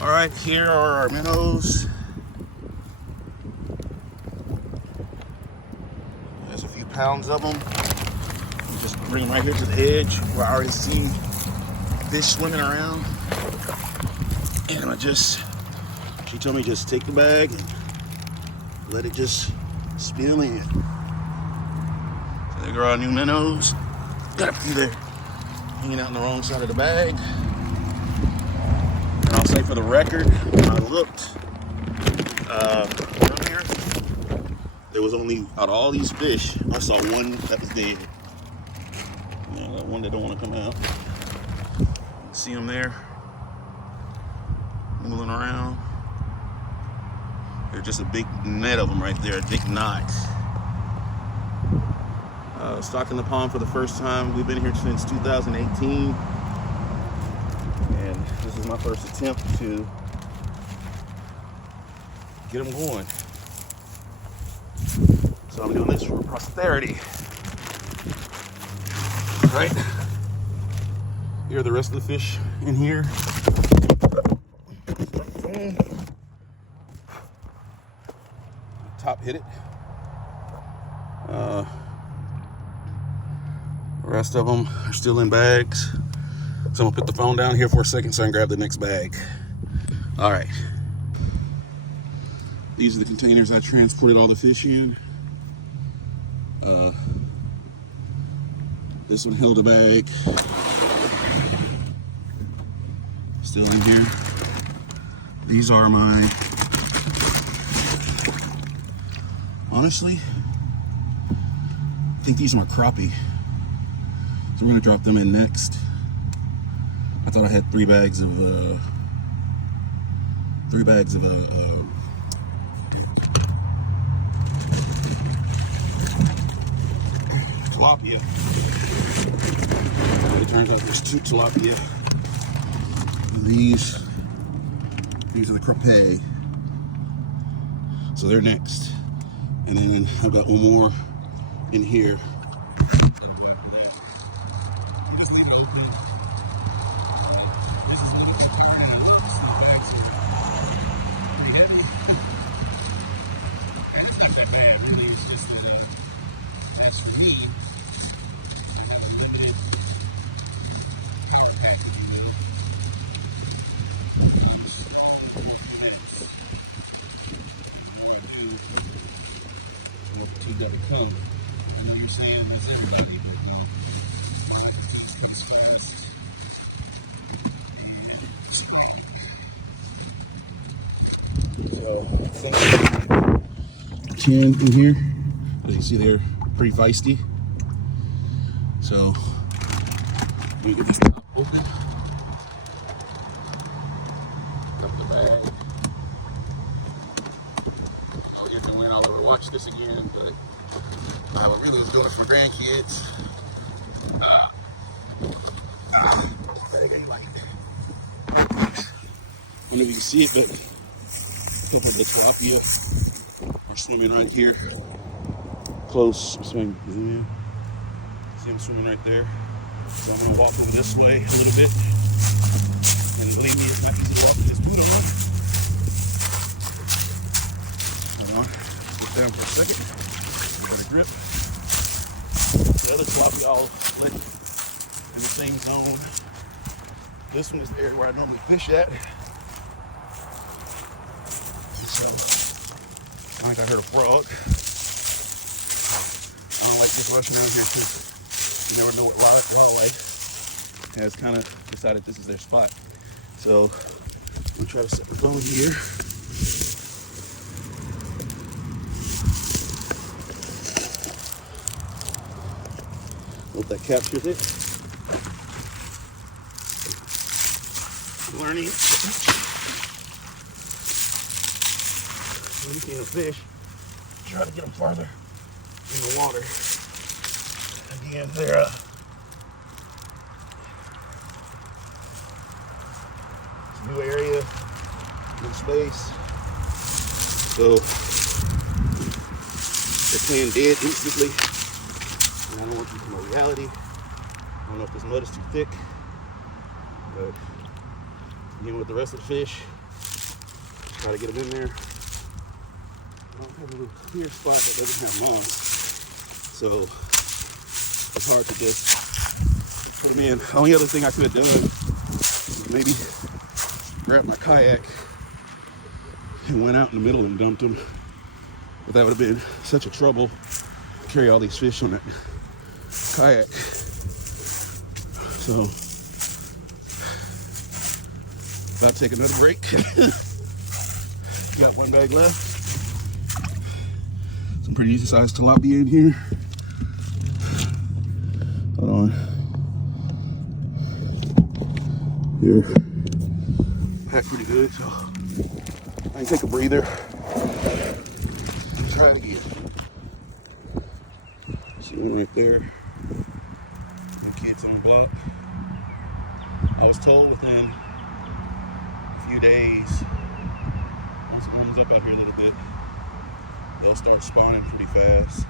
All right, here are our minnows. There's a few pounds of them. Just bring them right here to the edge where I already see fish swimming around. And she told me just take the bag and let it just spill in. So there go our new minnows. Got a few there hanging out on the wrong side of the bag. And I'll say for the record, when I looked down here, there was only, out of all these fish, I saw one that was dead. Yeah, that one that don't want to come out. See them there, moving around. There's just a big net of them right there, a big knot. Stocking the pond for the first time. We've been here since 2018. And this is my first attempt to get them going. So I'm doing this for posterity. Right? Here are the rest of the fish in here. Top hit it. The rest of them are still in bags. So I'm gonna put the phone down here for a second so I can grab the next bag. All right. These are the containers I transported all the fish in. This one held a bag. Still in here. These are my, honestly, I think these are my crappie. So we're gonna drop them in next. I thought I had 3 bags of tilapia. It turns out there's 2 tilapia. And these are the crappie. So they're next. And then I've got one more in here. So 10 in here. As you can see, they're pretty feisty. So you get this top open. Up the bag. I'll get to when I'll ever watch this again, but I really was doing it for grandkids. I don't know if you can see it, but a couple of the tilapia are swimming right here. Close. Zoom in. See them swimming right there. So I'm going to walk over this way a little bit. And believe me, it's not easy to walk with this boot on. Hold on. Sit down for a second. Get the grip. The other tilapia I'll let in the same zone. This one is the area where I normally fish at. I think I heard a frog. I don't like just rushing around here because you never know what wildlife has kind of decided this is their spot. So I'm gonna try to set the phone here. Hope that captures it. Learning. When you see a fish, try to get them farther in the water. Again, they're it's a new area, new space. So they're playing dead instantly. And I don't want you to know reality. I don't know if this mud is too thick, but again with the rest of the fish, Try to get them in there. I don't have a little clear spot that doesn't have moss, so it's hard to just put them in. The only other thing I could have done is maybe grab my kayak and went out in the middle and dumped them, but that would have been such a trouble to carry all these fish on that kayak. So about to take another break. Got one bag left. Some pretty decent sized tilapia in here. Hold on. Here. Packed pretty good, so I can take a breather. Try it again. See one right there. The kids on the block. I was told within a few days, once it moves up out here a little bit, they'll start spawning pretty fast.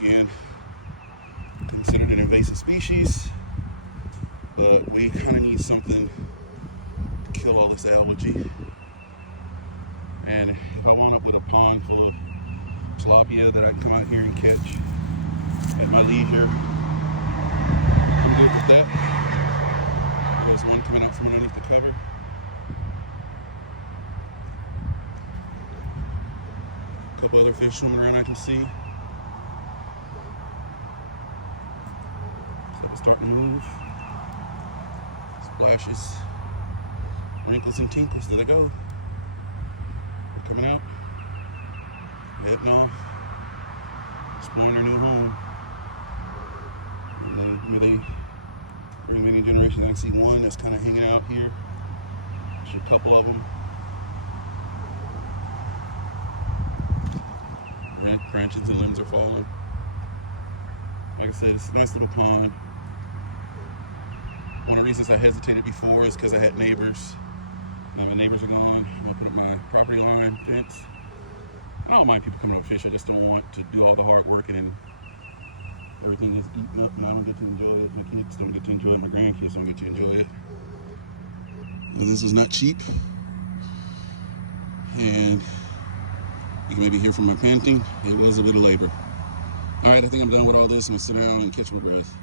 Again, considered an invasive species, but we kind of need something to kill all this algae. And if I wound up with a pond full of tilapia that I can come out here and catch at my leisure, I'm good with that. There's one coming out from underneath the cover. A couple other fish swimming around I can see. So it's starting to move. Splashes, wrinkles and tinkles. There they go. Coming out, heading off, exploring their new home. And then really, reinventing generation. I can see one that's kind of hanging out here. There's a couple of them. Branches and limbs are falling. Like I said, it's a nice little pond. One of the reasons I hesitated before is because I had neighbors. Now my neighbors are gone. I'm gonna put up my property line fence. I don't mind people coming over fish. I just don't want to do all the hard work and then everything is eaten up and I don't get to enjoy it. My kids don't get to enjoy it. My grandkids don't get to enjoy it. Now, this is not cheap. And you can maybe hear from my panting, it was a little labor. All right, I think I'm done with all this. I'm gonna sit down and catch my breath.